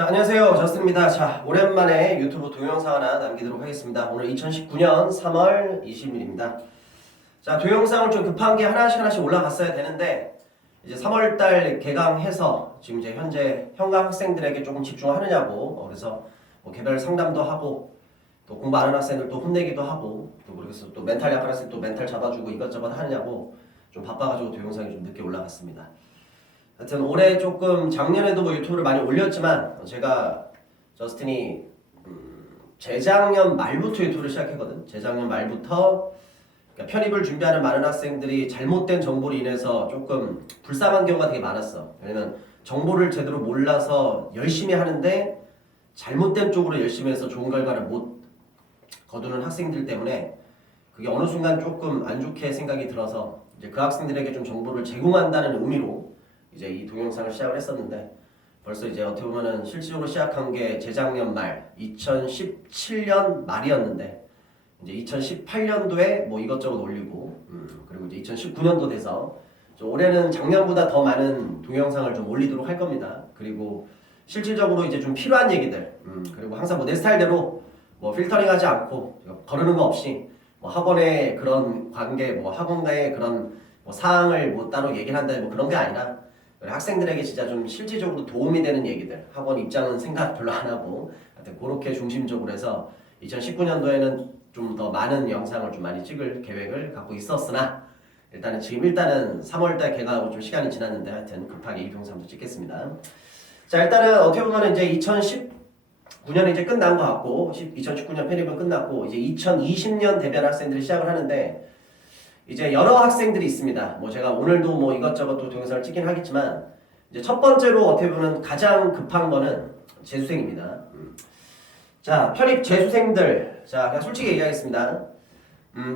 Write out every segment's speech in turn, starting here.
자, 안녕하세요. 저스틴입니다. 자, 오랜만에 유튜브 동영상 하나 남기도록 하겠습니다. 오늘 2019년 3월 20일입니다. 자, 동영상을 좀 급한 게 하나씩 올라갔어야 되는데 이제 3월달 개강해서 지금 이제 현재 현강 학생들에게 조금 집중하느냐고 그래서 뭐 개별 상담도 하고 또 공부 안 하는 학생들 또 혼내기도 하고 또 그래서 또 멘탈 약한 학생 또 멘탈 잡아주고 이것저것 하느냐고 좀 바빠가지고 동영상이 좀 늦게 올라갔습니다. 하여튼 올해 조금 작년에도 뭐 유튜브를 많이 올렸지만 제가 저스틴이 재작년 말부터 유튜브를 시작했거든. 재작년 말부터 그러니까 편입을 준비하는 많은 학생들이 잘못된 정보로 인해서 조금 불쌍한 경우가 되게 많았어. 왜냐면 정보를 제대로 몰라서 열심히 하는데 잘못된 쪽으로 열심히 해서 좋은 결과를 못 거두는 학생들 때문에 그게 어느 순간 조금 안 좋게 생각이 들어서 이제 그 학생들에게 좀 정보를 제공한다는 의미로 이제 이 동영상을 시작을 했었는데 벌써 이제 어떻게 보면은 실질적으로 시작한 게 재작년 말 2017년 말이었는데 이제 2018년도에 뭐 이것저것 올리고 그리고 이제 2019년도 돼서 올해는 작년보다 더 많은 동영상을 좀 올리도록 할 겁니다. 그리고 실질적으로 이제 좀 필요한 얘기들 그리고 항상 뭐 내 스타일대로 뭐 필터링하지 않고 거르는 거 없이 뭐 학원의 그런 관계 뭐 학원과의 그런 뭐 사항을 뭐 따로 얘기를 한다 뭐 그런 게 아니라 학생들에게 진짜 좀 실질적으로 도움이 되는 얘기들 학원 입장은 생각 별로 안 하고 하여튼 그렇게 중심적으로 해서 2019년도에는 좀 더 많은 영상을 좀 많이 찍을 계획을 갖고 있었으나 일단은 3월달 개강하고 좀 시간이 지났는데 하여튼 급하게 이 동영상도 찍겠습니다. 자, 일단은 어떻게 보면 이제 2019년이 이제 끝난 것 같고 2019년 편입은 끝났고 이제 2020년 대변 학생들이 시작을 하는데 이제 여러 학생들이 있습니다. 뭐 제가 오늘도 뭐 이것저것 또 동영상을 찍긴 하겠지만 이제 첫 번째로 어떻게 보면 가장 급한 거는 재수생입니다. 자, 편입 재수생들. 자, 그냥 솔직히 얘기하겠습니다.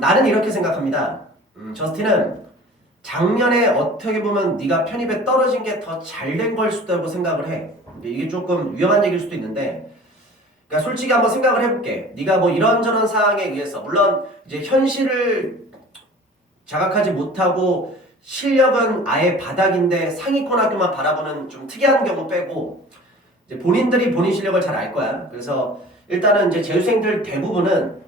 나는 이렇게 생각합니다. 저스틴은 작년에 어떻게 보면 네가 편입에 떨어진 게 더 잘 된 걸 수도 있다고 생각을 해. 근데 이게 조금 위험한 얘기일 수도 있는데 그러니까 솔직히 한번 생각을 해볼게. 네가 뭐 이런저런 사항에 의해서 물론 이제 현실을 자각하지 못하고 실력은 아예 바닥인데 상위권 학교만 바라보는 좀 특이한 경우 빼고 이제 본인들이 본인 실력을 잘 알 거야. 그래서 일단은 이제 재수생들 대부분은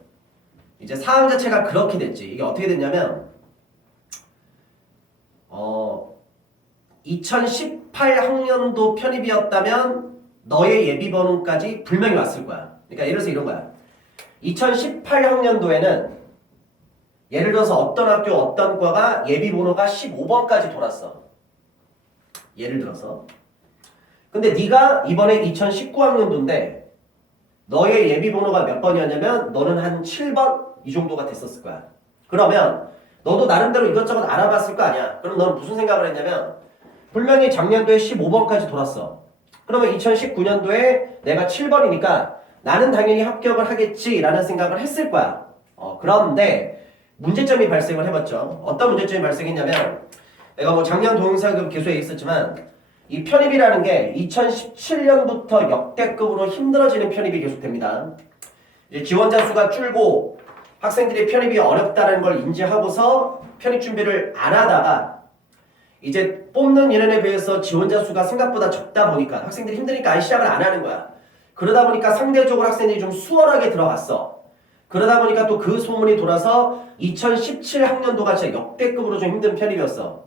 이제 상황 자체가 그렇게 됐지. 이게 어떻게 됐냐면 2018학년도 편입이었다면 너의 예비 번호까지 분명히 왔을 거야. 그러니까 예를 들어서 이런 거야. 2018학년도에는 예를 들어서 어떤 학교 어떤 과가 예비 번호가 15번까지 돌았어. 예를 들어서. 근데 네가 이번에 2019학년도인데 너의 예비 번호가 몇 번이었냐면 너는 한 7번 이 정도가 됐었을 거야. 그러면 너도 나름대로 이것저것 알아봤을 거 아니야. 그럼 너는 무슨 생각을 했냐면 분명히 작년도에 15번까지 돌았어. 그러면 2019년도에 내가 7번이니까 나는 당연히 합격을 하겠지라는 생각을 했을 거야. 그런데 문제점이 발생을 해봤죠. 어떤 문제점이 발생했냐면 내가 뭐 작년 동영상 계속 얘기했었지만 이 편입이라는 게 2017년부터 역대급으로 힘들어지는 편입이 계속됩니다. 이제 지원자 수가 줄고 학생들이 편입이 어렵다는 걸 인지하고서 편입 준비를 안 하다가 이제 뽑는 인원에 비해서 지원자 수가 생각보다 적다 보니까 학생들이 힘드니까 아예 시작을 안 하는 거야. 그러다 보니까 상대적으로 학생들이 좀 수월하게 들어갔어. 그러다 보니까 또 그 소문이 돌아서 2017학년도가 진짜 역대급으로 좀 힘든 편입이었어.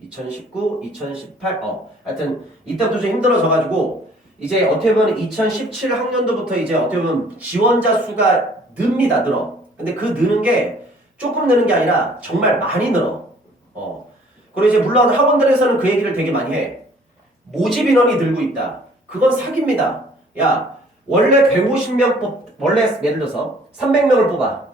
2019, 2018, 하여튼 이때부터 좀 힘들어져가지고 이제 어떻게 보면 2017학년도부터 이제 어떻게 보면 지원자 수가 늘어. 근데 그 느는 게 조금 느는 게 아니라 정말 많이 늘어. 그리고 이제 물론 학원들에서는 그 얘기를 되게 많이 해. 모집 인원이 늘고 있다. 그건 사기입니다. 야, 원래 150명 원래 예를 들어서 300명을 뽑아.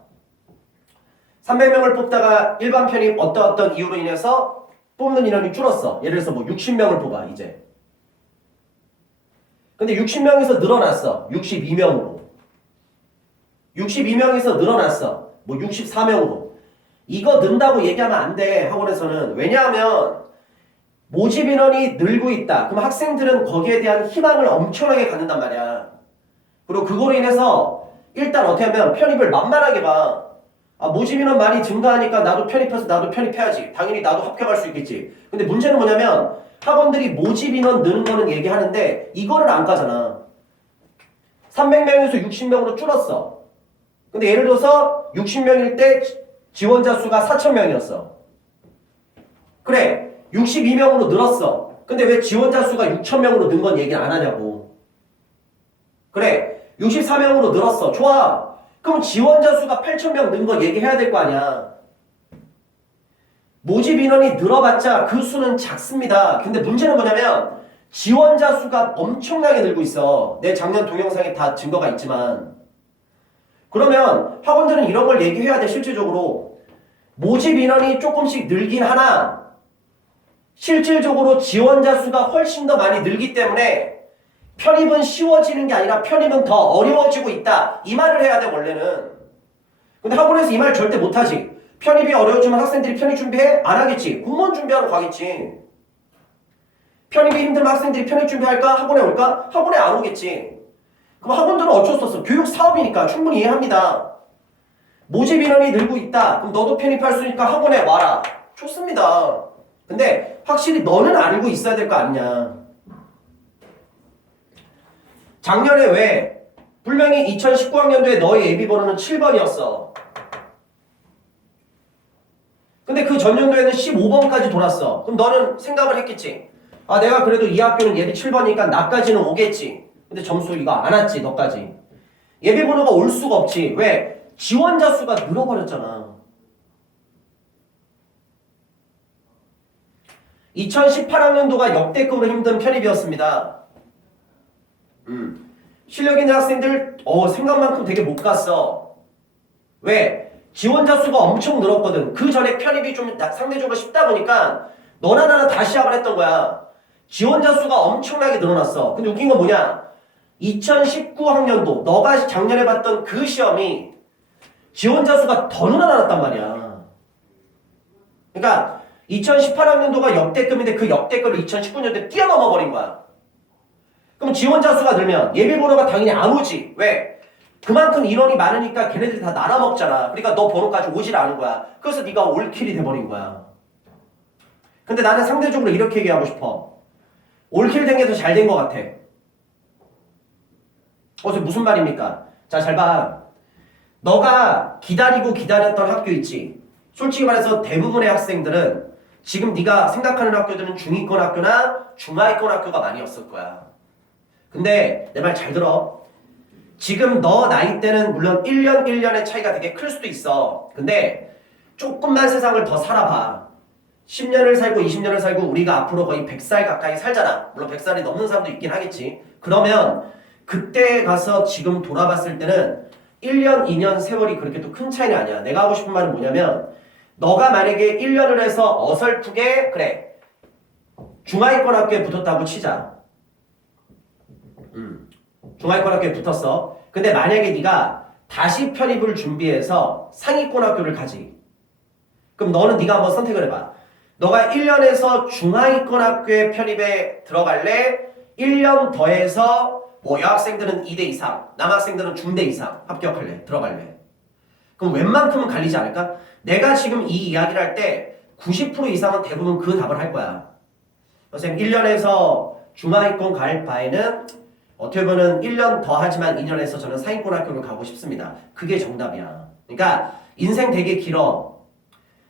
300명을 뽑다가 일반 편입 어떤 이유로 인해서 뽑는 인원이 줄었어. 예를 들어서 뭐 60명을 뽑아 이제. 근데 60명에서 늘어났어. 62명으로. 62명에서 늘어났어. 뭐 64명으로. 이거 는다고 얘기하면 안 돼. 학원에서는. 왜냐하면 모집 인원이 늘고 있다. 그럼 학생들은 거기에 대한 희망을 엄청나게 갖는단 말이야. 그리고 그거로 인해서 일단 어떻게 하면 편입을 만만하게 봐. 모집 인원 많이 증가하니까 나도 편입해서 나도 편입해야지. 당연히 나도 합격할 수 있겠지. 근데 문제는 뭐냐면 학원들이 모집 인원 느는 거는 얘기하는데 이거를 안 까잖아. 300명에서 60명으로 줄었어. 근데 예를 들어서 60명일 때 지원자 수가 4,000명이었어. 그래, 62명으로 늘었어. 근데 왜 지원자 수가 6,000명으로 는 건 얘기를 안 하냐고. 그래, 64명으로 늘었어. 좋아. 그럼 지원자 수가 8,000명 는 거 얘기해야 될 거 아니야. 모집 인원이 늘어봤자 그 수는 작습니다. 근데 문제는 뭐냐면 지원자 수가 엄청나게 늘고 있어. 내 작년 동영상에 다 증거가 있지만. 그러면 학원들은 이런 걸 얘기해야 돼. 실질적으로 모집 인원이 조금씩 늘긴 하나 실질적으로 지원자 수가 훨씬 더 많이 늘기 때문에 편입은 쉬워지는 게 아니라 편입은 더 어려워지고 있다. 이 말을 해야 돼 원래는. 근데 학원에서 이 말 절대 못하지. 편입이 어려워지면 학생들이 편입 준비해? 안 하겠지. 공무원 준비하러 가겠지. 편입이 힘들면 학생들이 편입 준비할까? 학원에 올까? 학원에 안 오겠지. 그럼 학원들은 어쩔 수 없어. 교육 사업이니까 충분히 이해합니다. 모집 인원이 늘고 있다. 그럼 너도 편입할 수 있으니까 학원에 와라. 좋습니다. 근데 확실히 너는 알고 있어야 될 거 아니냐. 작년에 왜 분명히 2019학년도에 너의 예비번호는 7번이었어. 근데 그 전년도에는 15번까지 돌았어. 그럼 너는 생각을 했겠지. 아, 내가 그래도 이 학교는 예비 7번이니까 나까지는 오겠지. 근데 점수 이거 안 왔지, 너까지. 예비번호가 올 수가 없지. 왜? 지원자 수가 늘어버렸잖아. 2018학년도가 역대급으로 힘든 편입이었습니다. 실력 있는 학생들 생각만큼 되게 못 갔어. 왜? 지원자 수가 엄청 늘었거든. 그 전에 편입이 좀 상대적으로 쉽다 보니까 너나 나나 다 시작을 했던 거야. 지원자 수가 엄청나게 늘어났어. 근데 웃긴 건 뭐냐? 2019학년도 너가 작년에 봤던 그 시험이 지원자 수가 더 늘어났단 말이야. 그러니까 2018학년도가 역대급인데 그 역대급을 2019년도에 뛰어넘어 버린 거야. 그럼 지원자 수가 늘면 예비번호가 당연히 안 오지. 왜? 그만큼 인원이 많으니까 걔네들이 다 나눠먹잖아. 그러니까 너 번호까지 오질 않은 거야. 그래서 네가 올킬이 돼버린 거야. 근데 나는 상대적으로 이렇게 얘기하고 싶어. 올킬 된 게 더 잘 된 것 같아. 무슨 말입니까? 자, 잘 봐. 너가 기다리고 기다렸던 학교 있지. 솔직히 말해서 대부분의 학생들은 지금 네가 생각하는 학교들은 중위권 학교나 중하위권 학교가 많이 없을 거야. 근데 내 말 잘 들어. 지금 너 나이 때는 물론 1년 1년의 차이가 되게 클 수도 있어. 근데 조금만 세상을 더 살아봐. 10년을 살고 20년을 살고 우리가 앞으로 거의 100살 가까이 살잖아. 물론 100살이 넘는 사람도 있긴 하겠지. 그러면 그때 가서 지금 돌아봤을 때는 1년, 2년 세월이 그렇게 또 큰 차이는 아니야. 내가 하고 싶은 말은 뭐냐면 너가 만약에 1년을 해서 어설프게 그래 중하위권 학교에 붙었다고 치자. 중하위권 학교에 붙었어. 근데 만약에 네가 다시 편입을 준비해서 상위권 학교를 가지. 그럼 너는 네가 한번 선택을 해봐. 너가 1년에서 중하위권 학교에 편입에 들어갈래? 1년 더해서 여학생들은 2대 이상, 남학생들은 중대 이상 합격할래? 들어갈래? 그럼 웬만큼은 갈리지 않을까? 내가 지금 이 이야기를 할 때 90% 이상은 대부분 그 답을 할 거야. 선생님 1년에서 중하위권 갈 바에는 어떻게 보면 1년 더 하지만 2년에서 저는 상위권 학교를 가고 싶습니다. 그게 정답이야. 그러니까 인생 되게 길어.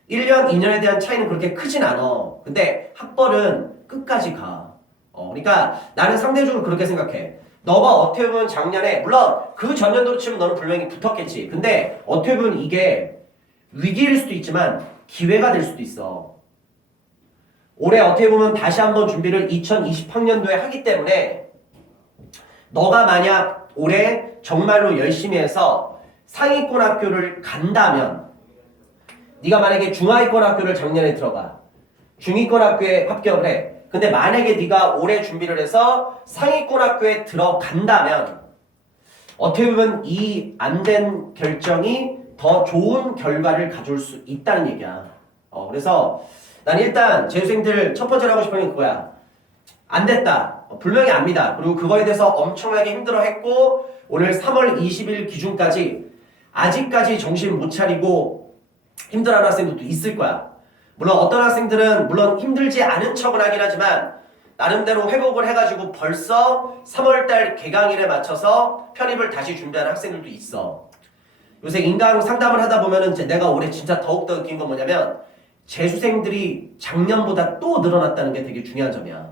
1년, 2년에 대한 차이는 그렇게 크진 않아. 근데 학벌은 끝까지 가. 그러니까 나는 상대적으로 그렇게 생각해. 너가 어떻게 보면 작년에 물론 그 전년도로 치면 너는 분명히 붙었겠지. 근데 어떻게 보면 이게 위기일 수도 있지만 기회가 될 수도 있어. 올해 어떻게 보면 다시 한번 준비를 2020학년도에 하기 때문에 너가 만약 올해 정말로 열심히 해서 상위권 학교를 간다면 네가 만약에 중하위권 학교를 작년에 들어가 중위권 학교에 합격을 해. 근데 만약에 네가 올해 준비를 해서 상위권 학교에 들어간다면 어떻게 보면 이 안 된 결정이 더 좋은 결과를 가져올 수 있다는 얘기야. 그래서 난 일단 재수생들 첫 번째로 하고 싶은 게 그거야. 안 됐다. 분명히 압니다. 그리고 그거에 대해서 엄청나게 힘들어했고 오늘 3월 20일 기준까지 아직까지 정신 못 차리고 힘들어하는 학생들도 있을 거야. 물론 어떤 학생들은 물론 힘들지 않은 척은 하긴 하지만 나름대로 회복을 해가지고 벌써 3월달 개강일에 맞춰서 편입을 다시 준비하는 학생들도 있어. 요새 인강 상담을 하다 보면은 내가 올해 진짜 더욱더 느낀 건 뭐냐면 재수생들이 작년보다 또 늘어났다는 게 되게 중요한 점이야.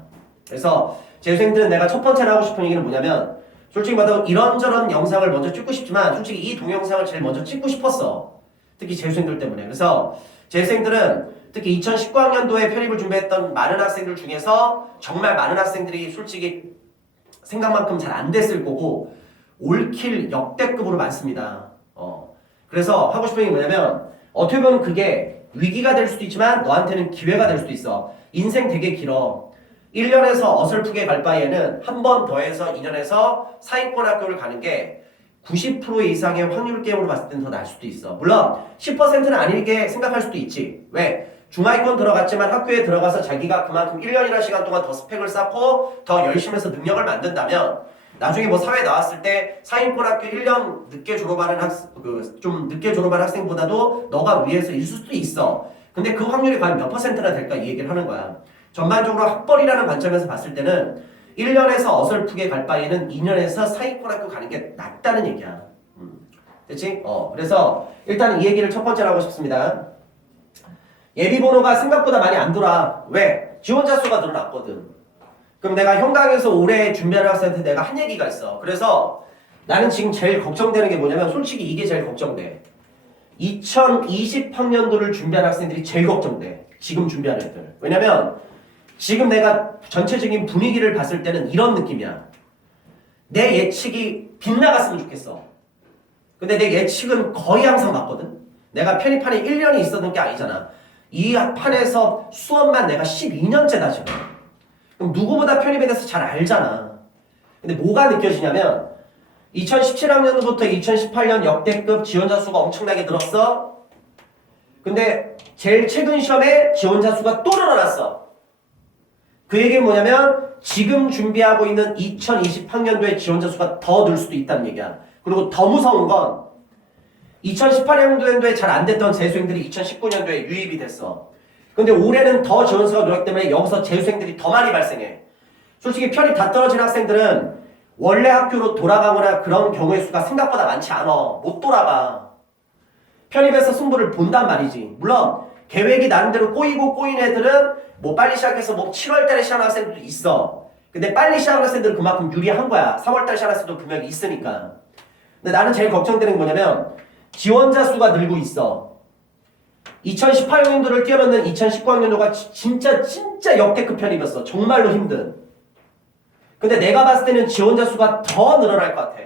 그래서 재수생들은 내가 첫 번째로 하고 싶은 얘기는 뭐냐면 솔직히 말하면 이런저런 영상을 먼저 찍고 싶지만 솔직히 이 동영상을 제일 먼저 찍고 싶었어. 특히 재수생들 때문에. 그래서 재수생들은 특히 2019학년도에 편입을 준비했던 많은 학생들 중에서 정말 많은 학생들이 솔직히 생각만큼 잘 안 됐을 거고 올킬 역대급으로 많습니다. 그래서 하고 싶은 게 뭐냐면 어떻게 보면 그게 위기가 될 수도 있지만 너한테는 기회가 될 수도 있어. 인생 되게 길어. 1년에서 어설프게 갈 바에는 한 번 더해서 2년에서 사익권 학교를 가는 게 90% 이상의 확률 게임으로 봤을 때는 더 나을 수도 있어. 물론 10%는 아니게 생각할 수도 있지. 왜? 중하위권 들어갔지만 학교에 들어가서 자기가 그만큼 1년이라는 시간 동안 더 스펙을 쌓고 더 열심히 해서 능력을 만든다면 나중에 뭐 사회 나왔을 때 사인권 학교 1년 늦게 졸업하는 좀 늦게 졸업하는 학생보다도 너가 위에서 있을 수도 있어. 근데 그 확률이 과연 몇 %나 될까 이 얘기를 하는 거야. 전반적으로 학벌이라는 관점에서 봤을 때는 1년에서 어설프게 갈 바에는 2년에서 사인권 학교 가는 게 낫다는 얘기야. 됐지? 그래서 일단 이 얘기를 첫 번째로 하고 싶습니다. 예비번호가 생각보다 많이 안 돌아. 왜? 지원자 수가 늘어났거든. 그럼 내가 현강에서 올해 준비하는 학생한테 내가 한 얘기가 있어. 그래서 나는 지금 제일 걱정되는 게 뭐냐면 솔직히 이게 제일 걱정돼. 2020학년도를 준비하는 학생들이 제일 걱정돼. 지금 준비하는 애들. 왜냐면 지금 내가 전체적인 분위기를 봤을 때는 이런 느낌이야. 내 예측이 빗나갔으면 좋겠어. 근데 내 예측은 거의 항상 맞거든. 내가 편입판에 1년이 있었던 게 아니잖아. 이 판에서 수업만 내가 12년째다 지금. 그럼 누구보다 편입에 대해서 잘 알잖아. 근데 뭐가 느껴지냐면 2017학년부터 2018년 역대급 지원자 수가 엄청나게 늘었어. 근데 제일 최근 시험에 지원자 수가 또 늘어났어. 그 얘기는 뭐냐면 지금 준비하고 있는 2020학년도에 지원자 수가 더 늘 수도 있다는 얘기야. 그리고 더 무서운 건 2018년도에 잘 안 됐던 재수생들이 2019년도에 유입이 됐어. 근데 올해는 더 지원 수가 늘었기 때문에 여기서 재수생들이 더 많이 발생해. 솔직히 편입 다 떨어진 학생들은 원래 학교로 돌아가거나 그런 경우의 수가 생각보다 많지 않아. 못 돌아가. 편입에서 승부를 본단 말이지. 물론 계획이 나름대로 꼬인 애들은 뭐 빨리 시작해서 뭐 7월달에 시작하는 학생들도 있어. 근데 빨리 시작하는 학생들은 그만큼 유리한 거야. 3월달 시작하는 학생도 분명히 있으니까. 근데 나는 제일 걱정되는 게 뭐냐면 지원자 수가 늘고 있어. 2018년도를 뛰어넘는 2019학년도가 진짜 역대급 편입이었어. 정말로 힘든. 근데 내가 봤을 때는 지원자 수가 더 늘어날 것 같아.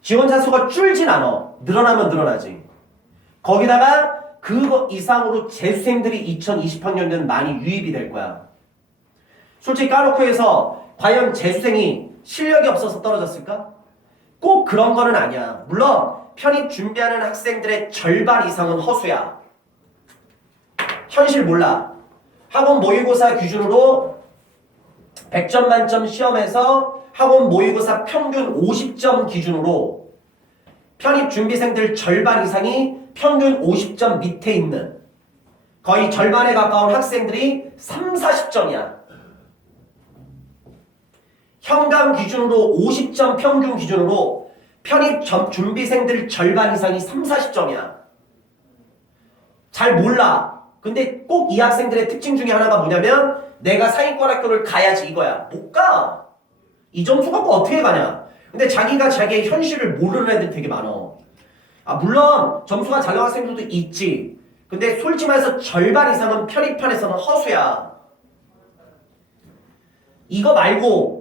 지원자 수가 줄진 않아. 늘어나면 늘어나지. 거기다가 그 이상으로 재수생들이 2020학년도는 많이 유입이 될 거야. 솔직히 까놓고 해서 과연 재수생이 실력이 없어서 떨어졌을까? 꼭 그런 거는 아니야. 물론 편입 준비하는 학생들의 절반 이상은 허수야. 현실 몰라. 학원 모의고사 기준으로 100점 만점 시험에서 학원 모의고사 평균 50점 기준으로 편입 준비생들 절반 이상이 평균 50점 밑에 있는 거의 절반에 가까운 학생들이 30-40점이야. 현감 기준으로 50점 평균 기준으로 편입 준비생들 절반 이상이 30-40점이야. 잘 몰라. 근데 꼭 이 학생들의 특징 중에 하나가 뭐냐면 내가 상위권 학교를 가야지 이거야. 못 가. 이 점수 갖고 어떻게 가냐. 근데 자기가 자기의 현실을 모르는 애들 되게 많아. 물론 점수가 잘 나온 학생들도 있지. 근데 솔직히 말해서 절반 이상은 편입판에서는 허수야. 이거 말고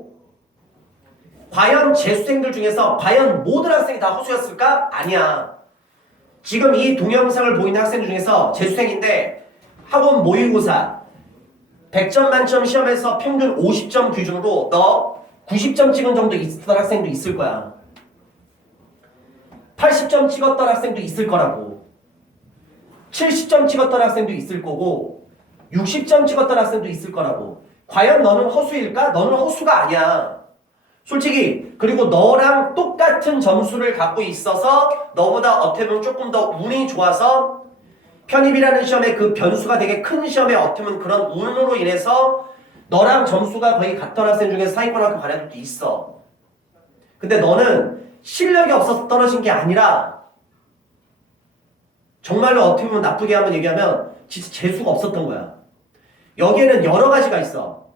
과연 재수생들 중에서 과연 모든 학생이 다 허수였을까? 아니야. 지금 이 동영상을 보이는 학생들 중에서 재수생인데 학원 모의고사 100점 만점 시험에서 평균 50점 기준으로 너 90점 찍은 정도 있었던 학생도 있을 거야. 80점 찍었던 학생도 있을 거라고. 70점 찍었던 학생도 있을 거고 60점 찍었던 학생도 있을 거라고. 과연 너는 허수일까? 너는 허수가 아니야. 솔직히. 그리고 너랑 똑같은 점수를 갖고 있어서 너보다 어떻게 보면 조금 더 운이 좋아서 편입이라는 시험에 그 변수가 되게 큰 시험에 어떻게 보면 그런 운으로 인해서 너랑 점수가 거의 같던 학생 중에 상위권 학교 간 애들도 있어. 근데 너는 실력이 없어서 떨어진 게 아니라 정말로 어떻게 보면 나쁘게 한번 얘기하면 진짜 재수가 없었던 거야. 여기에는 여러 가지가 있어.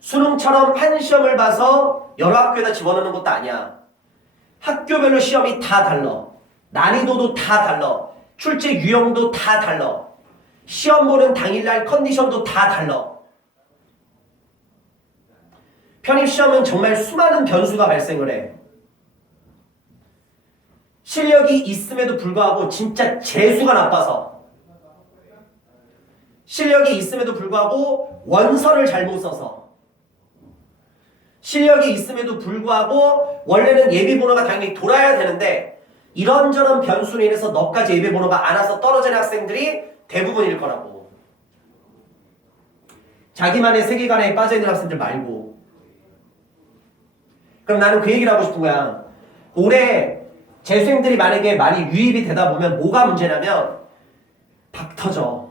수능처럼 한 시험을 봐서 여러 학교에다 집어넣는 것도 아니야. 학교별로 시험이 다 달라. 난이도도 다 달라. 출제 유형도 다 달라. 시험 보는 당일날 컨디션도 다 달라. 편입시험은 정말 수많은 변수가 발생을 해. 실력이 있음에도 불구하고 진짜 재수가 나빠서, 실력이 있음에도 불구하고 원서를 잘못 써서, 실력이 있음에도 불구하고 원래는 예비번호가 당연히 돌아야 되는데 이런저런 변수로 인해서 너까지 예비번호가 안 와서 떨어진 학생들이 대부분일 거라고. 자기만의 세계관에 빠져있는 학생들 말고. 그럼 나는 그 얘기를 하고 싶은 거야. 올해 재수생들이 만약에 많이 유입이 되다 보면 뭐가 문제냐면 박 터져.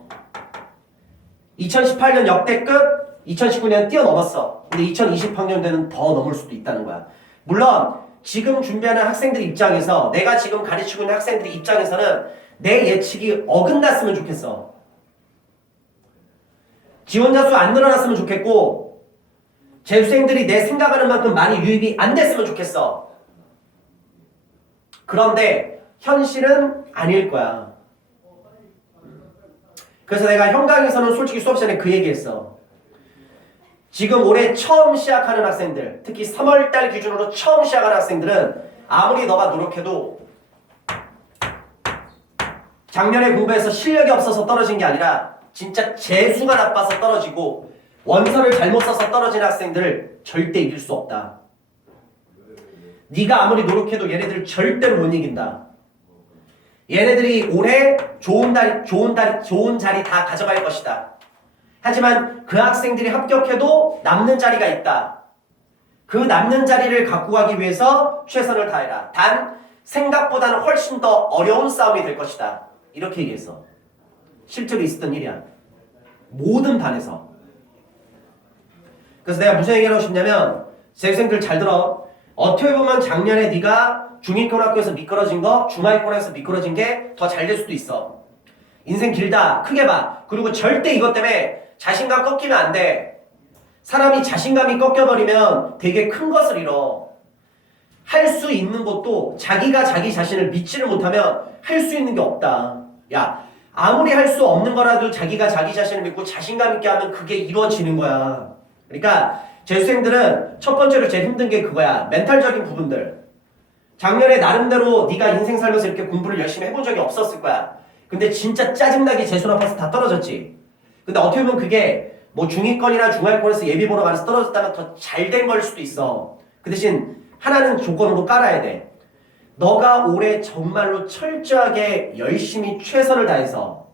2018년 역대급, 2019년 뛰어넘었어. 근데 2020학년대는 더 넘을 수도 있다는 거야. 물론 지금 준비하는 학생들 입장에서, 내가 지금 가르치고 있는 학생들 입장에서는 내 예측이 어긋났으면 좋겠어. 지원자 수 안 늘어났으면 좋겠고, 재수생들이 내 생각하는 만큼 많이 유입이 안 됐으면 좋겠어. 그런데 현실은 아닐 거야. 그래서 내가 형 강의에서는 솔직히 수업 시간에 그 얘기했어. 지금 올해 처음 시작하는 학생들, 특히 3월달 기준으로 처음 시작하는 학생들은 아무리 너가 노력해도 작년에 공부해서 실력이 없어서 떨어진 게 아니라 진짜 재수가 나빠서 떨어지고 원서를 잘못 써서 떨어진 학생들을 절대 이길 수 없다. 네가 아무리 노력해도 얘네들 절대로 못 이긴다. 얘네들이 올해 좋은 자리 다 가져갈 것이다. 하지만 그 학생들이 합격해도 남는 자리가 있다. 그 남는 자리를 갖고 가기 위해서 최선을 다해라. 단 생각보다는 훨씬 더 어려운 싸움이 될 것이다. 이렇게 얘기했어. 실제로 있었던 일이야. 모든 반에서. 그래서 내가 무슨 얘기를 하고 싶냐면, 재수생들 잘 들어. 어떻게 보면 작년에 네가 중위권 학교에서 미끄러진 거, 중하위권에서 미끄러진 게 더 잘 될 수도 있어. 인생 길다. 크게 봐. 그리고 절대 이것 때문에 자신감 꺾이면 안 돼. 사람이 자신감이 꺾여버리면 되게 큰 것을 잃어. 할 수 있는 것도 자기가 자기 자신을 믿지를 못하면 할 수 있는 게 없다. 야, 아무리 할 수 없는 거라도 자기가 자기 자신을 믿고 자신감 있게 하면 그게 이루어지는 거야. 그러니까 재수생들은 첫 번째로 제일 힘든 게 그거야. 멘탈적인 부분들. 작년에 나름대로 네가 인생 살면서 이렇게 공부를 열심히 해본 적이 없었을 거야. 근데 진짜 짜증나게 재수 나빠서 다 떨어졌지. 근데 어떻게 보면 그게 뭐 중위권이나 중하위권에서 예비번호 많아서 떨어졌다면 더 잘 된 걸 수도 있어. 그 대신 하나는 조건으로 깔아야 돼. 너가 올해 정말로 철저하게 열심히 최선을 다해서,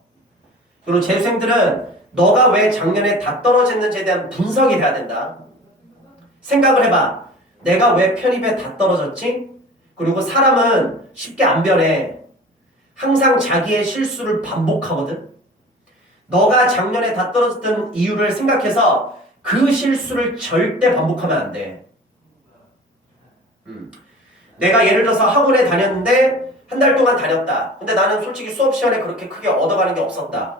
그리고 재수생들은 너가 왜 작년에 다 떨어졌는지에 대한 분석이 돼야 된다. 생각을 해봐. 내가 왜 편입에 다 떨어졌지? 그리고 사람은 쉽게 안 변해. 항상 자기의 실수를 반복하거든. 너가 작년에 다 떨어졌던 이유를 생각해서 그 실수를 절대 반복하면 안 돼. 내가 예를 들어서 학원에 다녔는데 한 달 동안 다녔다. 근데 나는 솔직히 수업 시간에 그렇게 크게 얻어가는 게 없었다.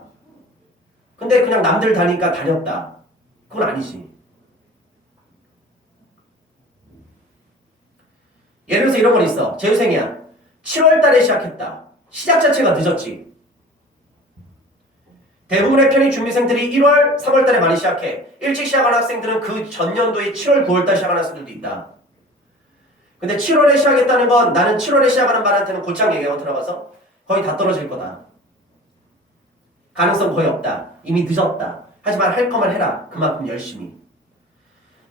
근데 그냥 남들 다니까 다녔다. 그건 아니지. 예를 들어서 이런 건 있어. 재수생이야. 7월 달에 시작했다. 시작 자체가 늦었지. 대부분의 편입 준비생들이 1월, 3월 달에 많이 시작해. 일찍 시작하는 학생들은 그 전년도에 7월, 9월 달 시작하는 학생들도 있다. 근데 7월에 시작했다는 건 나는 7월에 시작하는 반한테는 곧장 얘기하고 들어가서 거의 다 떨어질 거다. 가능성 거의 없다. 이미 늦었다. 하지만 할 거만 해라. 그만큼 열심히.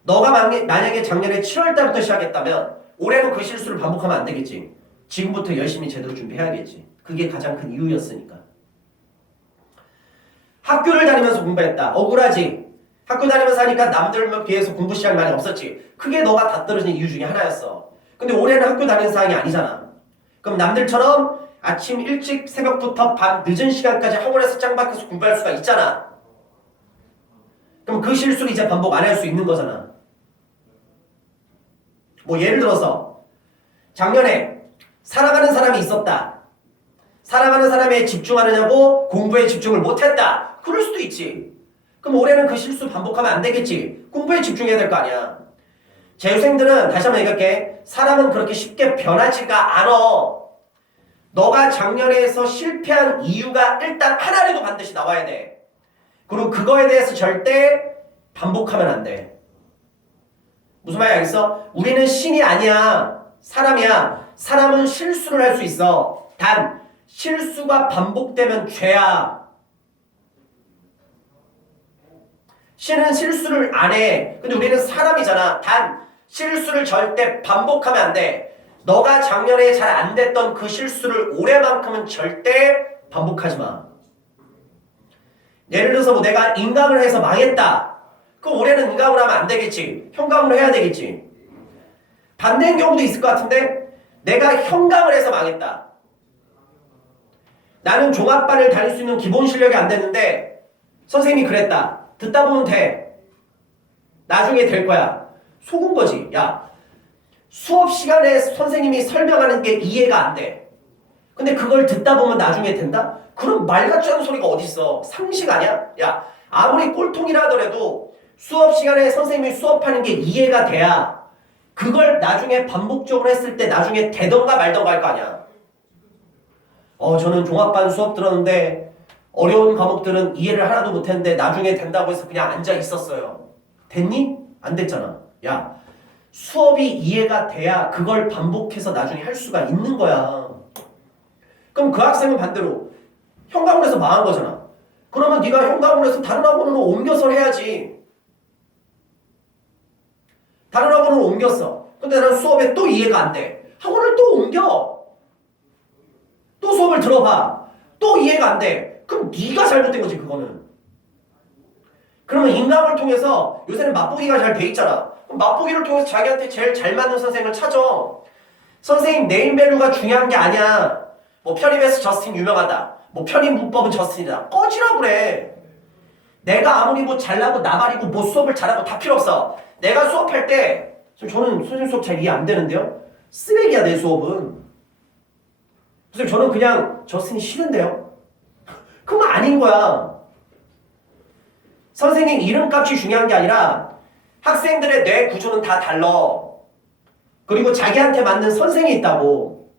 너가 만약에 작년에 7월 달부터 시작했다면 올해는 그 실수를 반복하면 안 되겠지. 지금부터 열심히 제대로 준비해야겠지. 그게 가장 큰 이유였으니까. 학교를 다니면서 공부했다. 억울하지. 학교 다니면서 하니까 남들에 비해서 공부 시간이 많이 없었지. 그게 너가 다 떨어진 이유 중에 하나였어. 근데 올해는 학교 다니는 상황이 아니잖아. 그럼 남들처럼 아침 일찍 새벽부터 밤 늦은 시간까지 학원에서 짱박혀서 공부할 수가 있잖아. 그럼 그럼 그 실수를 이제 반복 안 할 수 있는 거잖아. 뭐 예를 들어서 작년에 사랑하는 사람이 있었다. 사랑하는 사람에 집중하느냐고 공부에 집중을 못했다. 그럴 수도 있지. 그럼 올해는 그 실수 반복하면 안 되겠지. 공부에 집중해야 될 거 아니야. 재수생들은 다시 한번 얘기할게. 사람은 그렇게 쉽게 변하지가 않아. 너가 작년에서 실패한 이유가 일단 하나라도 반드시 나와야 돼. 그리고 그거에 대해서 절대 반복하면 안 돼. 무슨 말인지 알겠어? 우리는 신이 아니야. 사람이야. 사람은 실수를 할 수 있어. 단 실수가 반복되면 죄야. 신은 실수를 안 해. 근데 우리는 사람이잖아. 단 실수를 절대 반복하면 안 돼. 너가 작년에 잘 안 됐던 그 실수를 올해만큼은 절대 반복하지 마. 예를 들어서 뭐 내가 인강을 해서 망했다. 그럼 올해는 인강을 하면 안 되겠지. 현강을 해야 되겠지. 반대인 경우도 있을 것 같은데 내가 현강을 해서 망했다. 나는 종합반을 다닐 수 있는 기본 실력이 안 됐는데 선생님이 그랬다. 듣다 보면 돼. 나중에 될 거야. 속은 거지. 야, 수업 시간에 선생님이 설명하는 게 이해가 안 돼. 근데 그걸 듣다 보면 나중에 된다? 그럼 말 같지 않은 소리가 어딨어. 상식 아니야? 야, 아무리 꼴통이라 하더라도 수업 시간에 선생님이 수업하는 게 이해가 돼야 그걸 나중에 반복적으로 했을 때 나중에 되던가 말던가 할 거 아니야. 저는 종합반 수업 들었는데 어려운 과목들은 이해를 하나도 못했는데 나중에 된다고 해서 그냥 앉아 있었어요. 됐니? 안 됐잖아. 야, 수업이 이해가 돼야 그걸 반복해서 나중에 할 수가 있는 거야. 그럼 그 학생은 반대로 현강으로 해서 망한 거잖아. 그러면 네가 현강으로 해서 다른 학원으로 옮겨서 해야지. 다른 학원으로 옮겼어. 근데 나는 수업에 또 이해가 안 돼. 학원을 또 옮겨. 또 수업을 들어봐. 또 이해가 안 돼. 그럼 네가 잘못된 거지 그거는. 그러면 인강을 통해서 요새는 맛보기가 잘 돼 있잖아. 그럼 맛보기를 통해서 자기한테 제일 잘 맞는 선생님을 찾아. 선생님 네임밸류가 중요한 게 아니야. 뭐 편입에서 저스틴 유명하다. 뭐 편입 문법은 저스틴이다. 꺼지라고 그래. 내가 아무리 뭐 잘나고 나발이고 뭐 수업을 잘하고 다 필요 없어. 내가 수업할 때 저는 선생님 수업 잘 이해 안 되는데요. 쓰레기야 내 수업은. 선생님 저는 그냥 저스틴이 싫은데요. 그건 아닌 거야. 선생님 이름값이 중요한 게 아니라 학생들의 뇌 구조는 다 달라. 그리고 자기한테 맞는 선생이 있다고.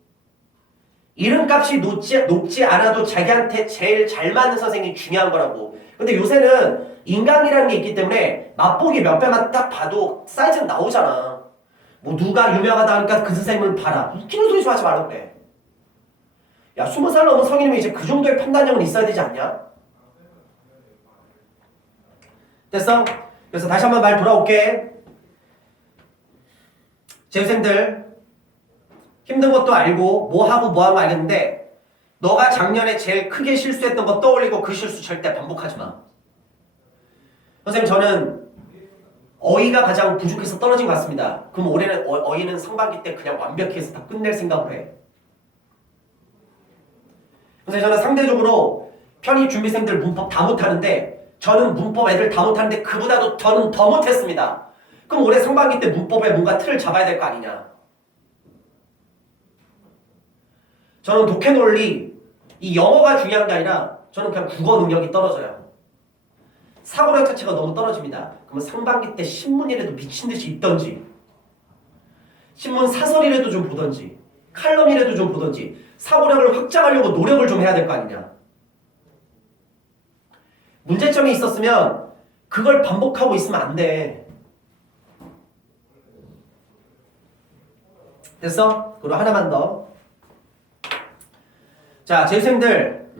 이름값이 높지 않아도 자기한테 제일 잘 맞는 선생님이 중요한 거라고. 근데 요새는 인강이라는 게 있기 때문에 맛보기 몇 배만 딱 봐도 사이즈는 나오잖아. 뭐 누가 유명하다 하니까 그 선생님을 봐라. 웃기는 소리 좀 하지 말라고 그래. 야, 20살 넘은 성인이면 이제 그 정도의 판단력은 있어야 되지 않냐? 됐어? 그래서 다시 한번 말 돌아올게. 재수생들 힘든 것도 알고 뭐 하고 뭐 하고 알겠는데 너가 작년에 제일 크게 실수했던 거 떠올리고 그 실수 절대 반복하지 마. 선생님 저는 어휘가 가장 부족해서 떨어진 것 같습니다. 그럼 올해는 어휘는 상반기 때 그냥 완벽해서 다 끝낼 생각을 해. 선생님 저는 상대적으로 편입 준비생들 문법 다 못하는데 저는 문법 애들 다 못하는데 그보다도 저는 더 못했습니다. 그럼 올해 상반기 때 문법에 뭔가 틀을 잡아야 될 거 아니냐. 저는 독해 논리, 이 영어가 중요한 게 아니라 저는 그냥 국어 능력이 떨어져요. 사고력 자체가 너무 떨어집니다. 그러면 상반기 때 신문이라도 미친 듯이 읽던지 신문 사설이라도 좀 보던지 칼럼이라도 좀 보던지 사고력을 확장하려고 노력을 좀 해야 될 거 아니냐. 문제점이 있었으면 그걸 반복하고 있으면 안 돼. 됐어? 그리고 하나만 더. 자, 재수생들,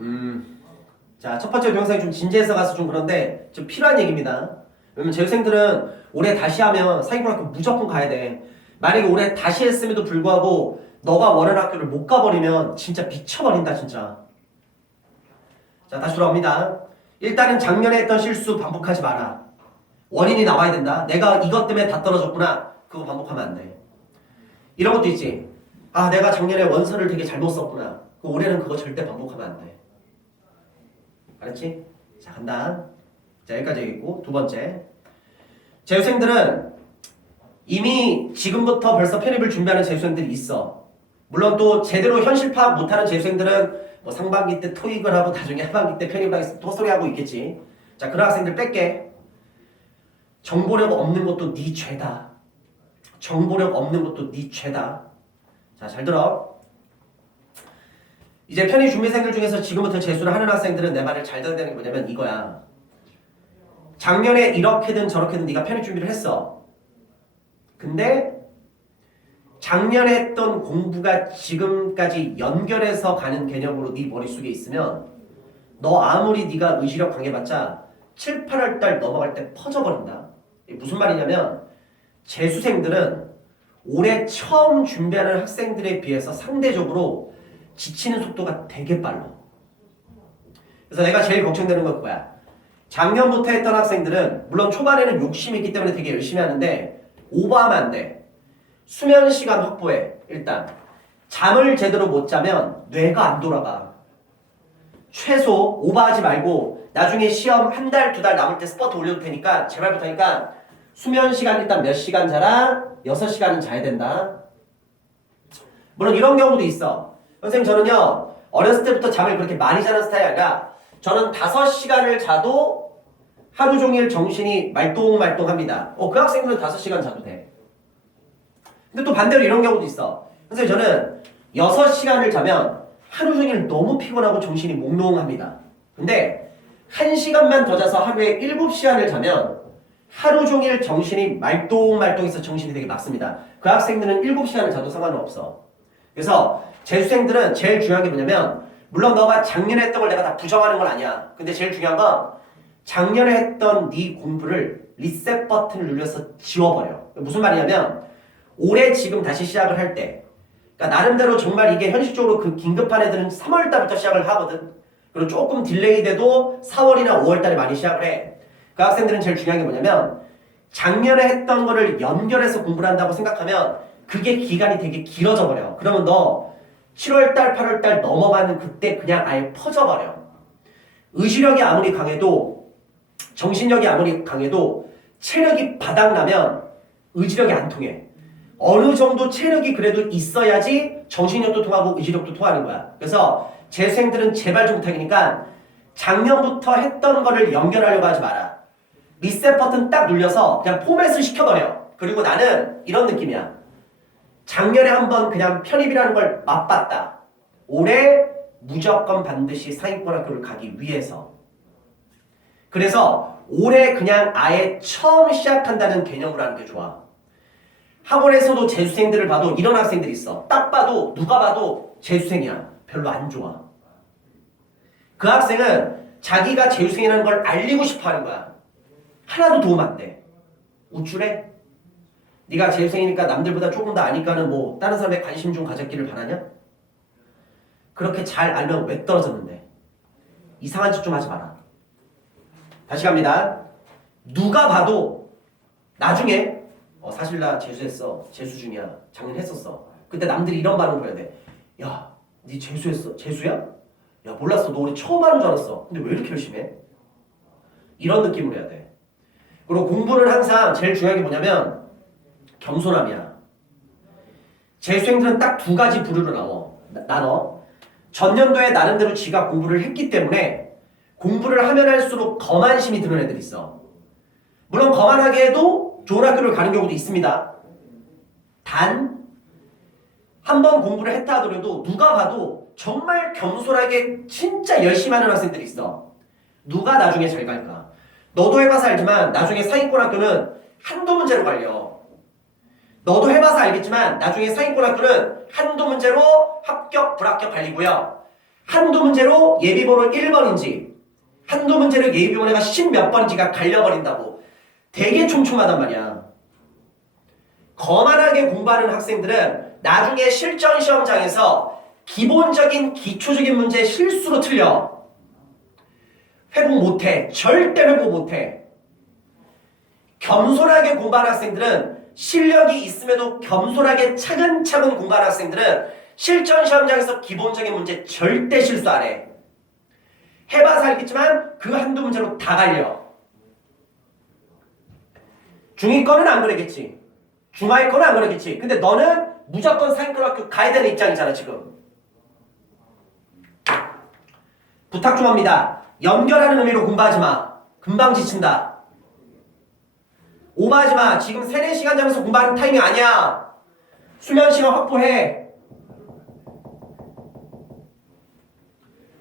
자, 첫 번째 동영상이 좀 진지해서 가서 좀 그런데 좀 필요한 얘기입니다. 왜냐면 재수생들은 올해 다시 하면 사기고등학교 무조건 가야 돼. 만약에 올해 다시 했음에도 불구하고 너가 원하는 학교를 못 가버리면 진짜 미쳐버린다 진짜. 자, 다시 돌아옵니다. 일단은 작년에 했던 실수 반복하지 마라. 원인이 나와야 된다. 내가 이것 때문에 다 떨어졌구나. 그거 반복하면 안 돼. 이런 것도 있지. 아, 내가 작년에 원서를 되게 잘못 썼구나. 올해는 그거 절대 반복하면 안 돼. 알았지? 자, 간다. 자, 여기까지 얘기했고, 두 번째. 재수생들은 이미 지금부터 벌써 편입을 준비하는 재수생들이 있어. 물론 또 제대로 현실 파악 못하는 재수생들은 뭐 상반기 때 토익을 하고 나중에 하반기 때 편입을 하겠어. 헛소리 하고 있겠지. 자, 그런 학생들 뺄게. 정보력 없는 것도 네 죄다. 정보력 없는 것도 네 죄다. 자, 잘 들어. 이제 편입 준비생들 중에서 지금부터 재수를 하는 학생들은 내 말을 잘 들어야 되는 게 뭐냐면 이거야. 작년에 이렇게든 저렇게든 네가 편입 준비를 했어. 근데 작년에 했던 공부가 지금까지 연결해서 가는 개념으로 네 머릿속에 있으면 너 아무리 네가 의지력 강해봤자 7, 8월 달 넘어갈 때 퍼져버린다. 이게 무슨 말이냐면 재수생들은 올해 처음 준비하는 학생들에 비해서 상대적으로 지치는 속도가 되게 빨라. 그래서 내가 제일 걱정되는 건 그거야. 작년부터 했던 학생들은 물론 초반에는 욕심이 있기 때문에 되게 열심히 하는데 오버하면 안 돼. 수면 시간 확보해. 일단 잠을 제대로 못 자면 뇌가 안 돌아가. 최소 오버하지 말고 나중에 시험 한 달, 두 달 남을 때 스포트 올려도 되니까 제발 부탁이니까 수면 시간 일단 몇 시간 자라? 6시간은 자야 된다. 물론 이런 경우도 있어. 선생님 저는요 어렸을 때부터 잠을 그렇게 많이 자는 스타일이 아니라 저는 5시간을 자도 하루 종일 정신이 말똥말똥합니다. 그 학생들은 5시간 자도 돼. 근데 또 반대로 이런 경우도 있어. 선생님 저는 6시간을 자면 하루 종일 너무 피곤하고 정신이 몽롱합니다. 근데 1시간만 더 자서 하루에 7시간을 자면 하루 종일 정신이 말똥말똥해서 정신이 되게 맑습니다. 그 학생들은 7시간을 자도 상관은 없어. 그래서 재수생들은 제일 중요한 게 뭐냐면 물론 너가 작년에 했던 걸 내가 다 부정하는 건 아니야. 근데 제일 중요한 건 작년에 했던 네 공부를 리셋 버튼을 눌려서 지워버려. 무슨 말이냐면 올해 지금 다시 시작을 할 때 그러니까 나름대로 정말 이게 현실적으로 그 긴급한 애들은 3월 달부터 시작을 하거든. 그리고 조금 딜레이 돼도 4월이나 5월 달에 많이 시작을 해. 그 학생들은 제일 중요한 게 뭐냐면 작년에 했던 거를 연결해서 공부를 한다고 생각하면 그게 기간이 되게 길어져 버려. 그러면 너 7월 달, 8월 달 넘어가는 그때 그냥 아예 퍼져버려. 의지력이 아무리 강해도 정신력이 아무리 강해도 체력이 바닥나면 의지력이 안 통해. 어느 정도 체력이 그래도 있어야지 정신력도 통하고 의지력도 통하는 거야. 그래서 재수생들은 제발 좀 부탁이니까 작년부터 했던 거를 연결하려고 하지 마라. 리셋 버튼 딱 눌려서 그냥 포맷을 시켜버려. 그리고 나는 이런 느낌이야. 작년에 한번 그냥 편입이라는 걸 맛봤다. 올해 무조건 반드시 상위권 학교를 가기 위해서. 그래서 올해 그냥 아예 처음 시작한다는 개념으로 하는 게 좋아. 학원에서도 재수생들을 봐도 이런 학생들이 있어. 딱 봐도 누가 봐도 재수생이야. 별로 안 좋아. 그 학생은 자기가 재수생이라는 걸 알리고 싶어 하는 거야. 하나도 도움 안 돼. 우쭐해? 네가 재수생이니까 남들보다 조금 더 아니까는 뭐 다른 사람의 관심 좀 가졌기를 바라냐? 그렇게 잘 알면 왜 떨어졌는데? 이상한 짓 좀 하지 마라. 다시 갑니다. 누가 봐도 나중에 사실 나 재수했어. 재수 중이야. 작년 했었어. 그때 남들이 이런 반응 보여야 돼. 야, 네 재수했어? 재수야? 야, 몰랐어. 너 우리 처음 하는 줄 알았어. 근데 왜 이렇게 열심히 해? 이런 느낌으로 해야 돼. 그리고 공부는 항상 제일 중요한 게 뭐냐면 겸손함이야. 재수생들은 딱 두 가지 부류로 나눠. 전년도에 나름대로 지가 공부를 했기 때문에 공부를 하면 할수록 거만심이 드는 애들이 있어. 물론 거만하게 해도 좋은 학교를 가는 경우도 있습니다. 단 한 번 공부를 했다 하더라도 누가 봐도 정말 겸손하게 진짜 열심히 하는 학생들이 있어. 누가 나중에 잘 갈까? 너도 해봐서 알지만 나중에 상위권 학교는 한두 문제로 갈려. 너도 해봐서 알겠지만 나중에 상위권 학교는 한두 문제로 합격, 불합격 갈리고요. 한두 문제로 예비번호 1번인지 한두 문제로 예비번호가 10몇 번인지가 갈려버린다고. 되게 촘촘하단 말이야. 거만하게 공부하는 학생들은 나중에 실전 시험장에서 기본적인 기초적인 문제 실수로 틀려. 회복 못해. 절대 회복 못해. 겸손하게 공부하는 학생들은 실력이 있음에도 겸손하게 차근차근 공부하는 학생들은 실전 시험장에서 기본적인 문제 절대 실수 안 해. 해봐서 알겠지만 그 한두 문제로 다 갈려. 중2 거는 안 그러겠지. 중하위 거는 안 그러겠지. 근데 너는 무조건 상위고등학교 가야 되는 입장이잖아 지금. 부탁 좀 합니다. 연결하는 의미로 공부하지 마. 금방 지친다. 오버하지 마. 지금 3, 4시간 자면서 공부하는 타이밍 아니야. 수면 시간 확보해.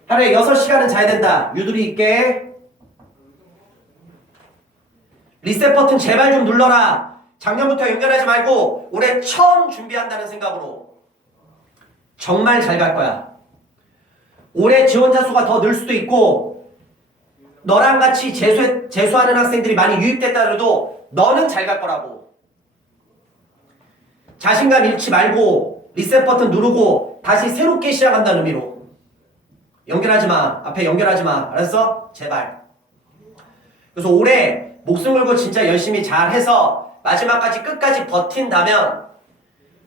하루에 6시간은 자야 된다. 유두리 있게. 리셋 버튼 제발 좀 눌러라. 작년부터 연결하지 말고 올해 처음 준비한다는 생각으로. 정말 잘 갈 거야. 올해 지원자 수가 더 늘 수도 있고 너랑 같이 재수하는 학생들이 많이 유입됐다 그래도 너는 잘 갈 거라고. 자신감 잃지 말고 리셋 버튼 누르고 다시 새롭게 시작한다는 의미로. 연결하지 마. 앞에 연결하지 마. 알았어? 제발. 그래서 올해 목숨 걸고 진짜 열심히 잘해서 마지막까지 끝까지 버틴다면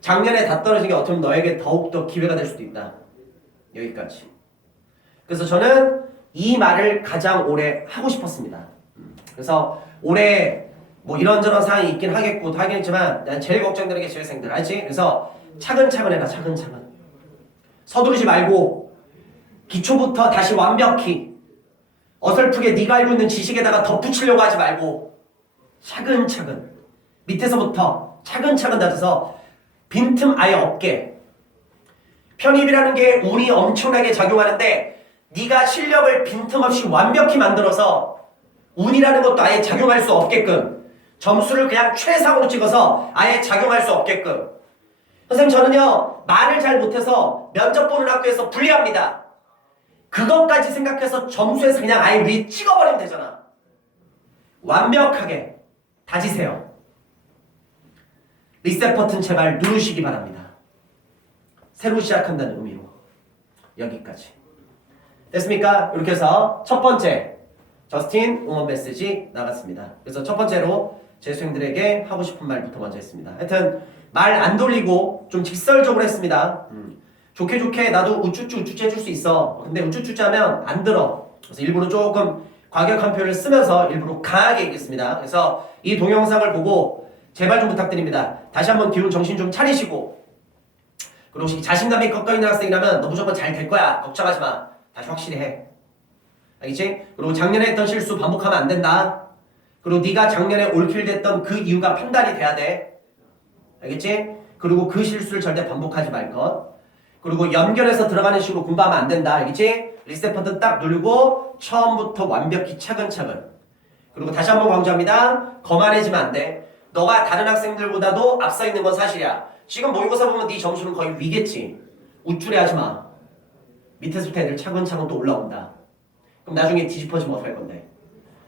작년에 다 떨어진 게 어떻게 보면 너에게 더욱더 기회가 될 수도 있다. 여기까지. 그래서 저는 이 말을 가장 오래 하고 싶었습니다. 그래서 올해 뭐 이런저런 상황이 있긴 하겠고 또 하겠지만 난 제일 걱정되는 게 재수생들 알지? 그래서 차근차근 해라. 차근차근. 서두르지 말고 기초부터 다시 완벽히 어설프게 네가 알고 있는 지식에다가 덧붙이려고 하지 말고 차근차근 밑에서부터 차근차근 다져서 빈틈 아예 없게. 편입이라는 게 운이 엄청나게 작용하는데 네가 실력을 빈틈없이 완벽히 만들어서 운이라는 것도 아예 작용할 수 없게끔 점수를 그냥 최상으로 찍어서 아예 작용할 수 없게끔. 선생님 저는요 말을 잘 못해서 면접 보는 학교에서 불리합니다. 그것까지 생각해서 점수에서 그냥 아예 위에 찍어버리면 되잖아. 완벽하게 다지세요. 리셋 버튼 제발 누르시기 바랍니다. 새로 시작한다는 의미로. 여기까지. 됐습니까? 이렇게 해서 첫 번째 저스틴 응원 메시지 나갔습니다. 그래서 첫 번째로 재수생들에게 하고 싶은 말부터 먼저 했습니다. 하여튼 말 안 돌리고 좀 직설적으로 했습니다. 좋게 나도 우쭈쭈 해줄 수 있어. 근데 우쭈쭈 하면 안 들어. 그래서 일부러 조금 과격한 표현을 쓰면서 일부러 강하게 얘기했습니다. 그래서 이 동영상을 보고 제발 좀 부탁드립니다. 다시 한번 기운 정신 좀 차리시고, 그리고 혹시 자신감이 꺾여 있는 학생이라면 너 무조건 잘 될 거야. 걱정하지 마. 다시 확실히 해. 알겠지? 그리고 작년에 했던 실수 반복하면 안 된다. 그리고 네가 작년에 올킬됐던 그 이유가 판단이 돼야 돼. 알겠지? 그리고 그 실수를 절대 반복하지 말 것. 그리고 연결해서 들어가는 식으로 공부하면 안 된다. 알겠지? 리셋 버튼 딱 누르고 처음부터 완벽히 차근차근. 그리고 다시 한번 강조합니다. 거만해지면 안 돼. 너가 다른 학생들보다도 앞서 있는 건 사실이야. 지금 모의고사 보면 네 점수는 거의 위겠지. 우쭐해하지 마. 밑에서부터 애들 차근차근 또 올라온다. 그럼 나중에 뒤집어지면 어떡할 건데?